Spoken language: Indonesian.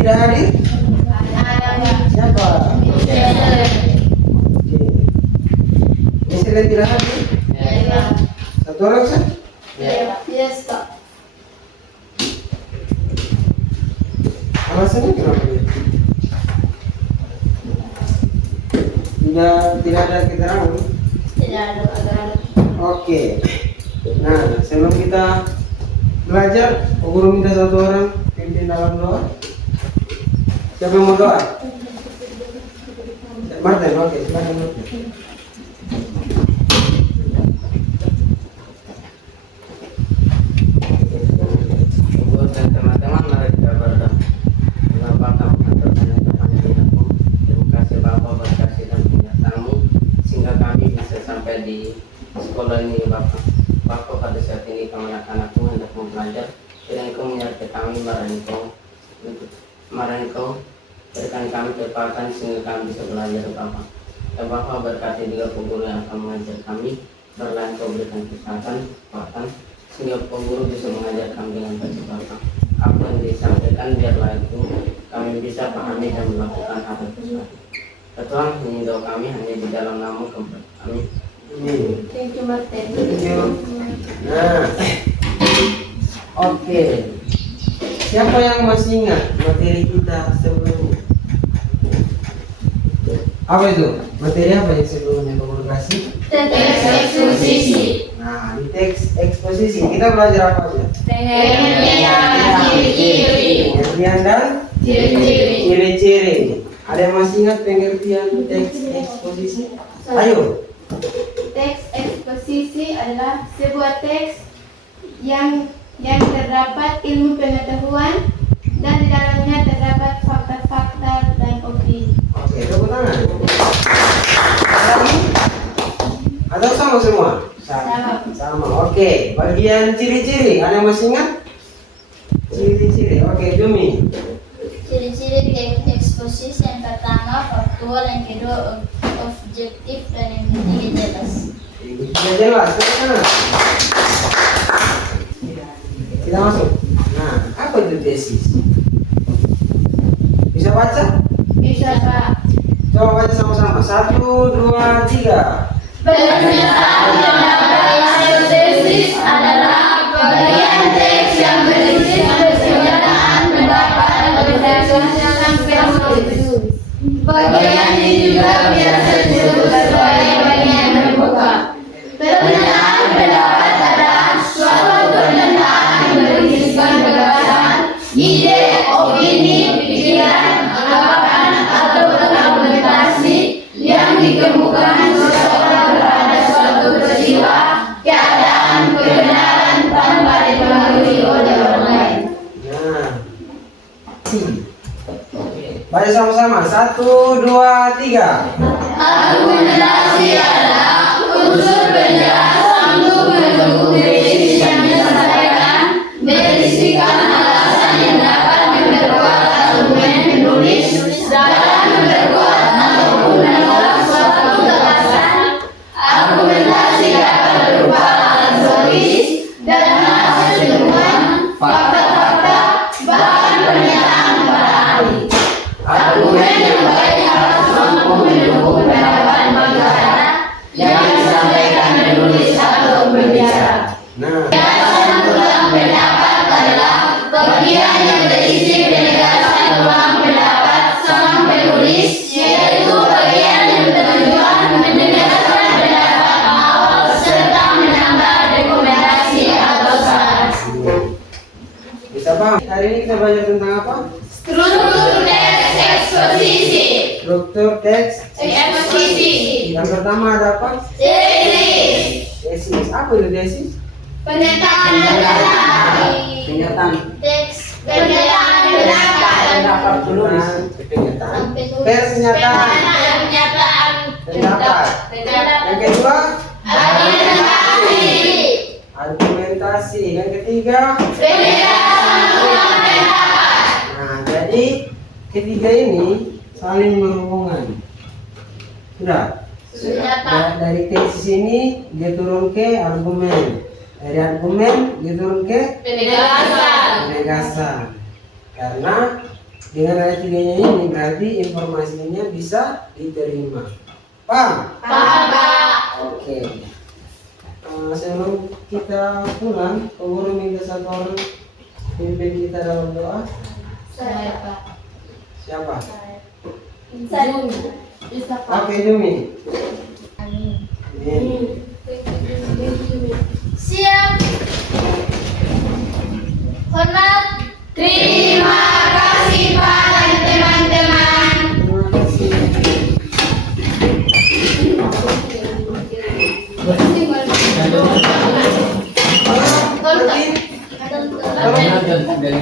tidak hadir? Siapa? Oke. Misalnya tidak hadir? Satu orang sah? Yes, Pak. Alasannya kenapa dia? Tidak ada keterangan. Tidak ada keterangan. Oke. Nah, sebelum kita belajar, guru minta satu orang pimpin dalam doa. Siapa yang mau doa? Martin, oke, silakan Martin. Buat teman-teman, mari kita berdoa. Bapa kami bertanya kepadamu, terima kasih Bapa berkasih dan penyertamu sehingga kami bisa sampai di sekolah ini Bapa. Bapa pada saat ini kami anak-anakmu hendak belajar dan Engkau menyertai kami marah Engkau berikan kami kekuatan sehingga kami bisa belajar Bapa. Dan Bapa berkati juga guru yang akan mengajar kami berlain Kau berikan kekuatan sehingga guru bisa mengajar kami dengan baik Bapa. Apa yang disampaikan biarlah itu kami bisa pahami dan melakukan hal tersebut. Tuhan, ini doa kami hanya di dalam nama kami. Thank you, Martin. Thank you. Nah, oke. Siapa yang masih ingat materi kita sebelumnya? Apa itu? Materi apa yang sebelumnya guru kasih? Teks eksposisi. Nah, di teks eksposisi kita belajar apa aja? Pengertian ciri-ciri. Pengertian dan Ciri-ciri. ciri-ciri. Ada yang masih ingat pengertian teks eksposisi? Ayo. Teks eksposisi adalah sebuah teks yang terdapat ilmu pengetahuan dan di dalamnya terdapat fakta-fakta dan opini. Oke, tepuk tangan. Ada lagi? Atau sama semua? Sama. Oke, bagian ciri-ciri. Ada yang masih ingat? Ciri-ciri. Oke, Jumi. Ciri-ciri teks eksposisi yang pertama faktual, yang kedua objektif, dan yang ketiga jelas. Sudah jelas, tepuk tangan. Kita masuk. Nah, apa itu tesis? Bisa baca? Bisa, Pak. Coba baca sama-sama. 1, 2, 3. Pernyataan yang dapat tesis adalah bagian teks yang berisi pernyataan pendapat berdasarkan teori. Bagian ini juga biasa disebut sebagai bagian terbuka. Pernyataan pendapat adalah suatu pernyataan yang berisikan gagasan, ide, opini, pikiran, anggapan, atau argumentasi yang dikemukakan seseorang terhadap suatu peristiwa, keadaan, kebenaran tanpa dipengaruhi oleh orang lain. Nah. Baca sama-sama. 1, 2, 3. Argumentasi adalah unsur penjelasan untuk mendukung tesis yang disampaikan, berisikan alasan yang dapat memperkuat argumen penulis dalam memperkuat ataupun menolak suatu alasan. Argumentasi dapat berupa analisis dan hasil temuan, fakta-fakta, bahkan pernyataan para ahli. Argumen yang baik harus mampu mendukung pendapat bicara yang disampaikan penulis atau berbicara. Nah, Penegasan ulang pendapat adalah bagian yang berisi penegasan ulang pendapat sang penulis, yaitu bagian yang bertujuan menegaskan pendapat awal serta menambah rekomendasi atau saran. bisa paham? Hari ini kita belajar tentang apa? Struktur teks eksposisi. Struktur teks. Eksposisi. Yang pertama ada apa? Tesis. Tesis. Apa itu tesis? Pernyataan Pernyataan. teks pernyataan pendapat Penulis. Pernyataan. Pernyataan. Pendapat. Yang kedua, Argumentasi. argumentasi. Yang ketiga, Penegasan ulang pendapat. nah jadi ketiga ini saling berhubungan. Sudah. Sudah, Pak. Dari tesis ini dia turun ke argumen. Dari argumen dia turun ke Penegasan. penegasan. Karena Dengan ayat 3-nya ini berarti informasinya bisa diterima. Paham? Paham, Pak. Oke. Sebelum kita pulang, Pak Guru minta satu orang pimpin kita dalam doa. Saya Pak. Siapa? Jumi. Bisa Pak. Oke, Jumi. Amin. Amin. Siap. Hormat. Terima kasih Pak dan teman-teman. Terima kasih. Tolong. Tolong. Dari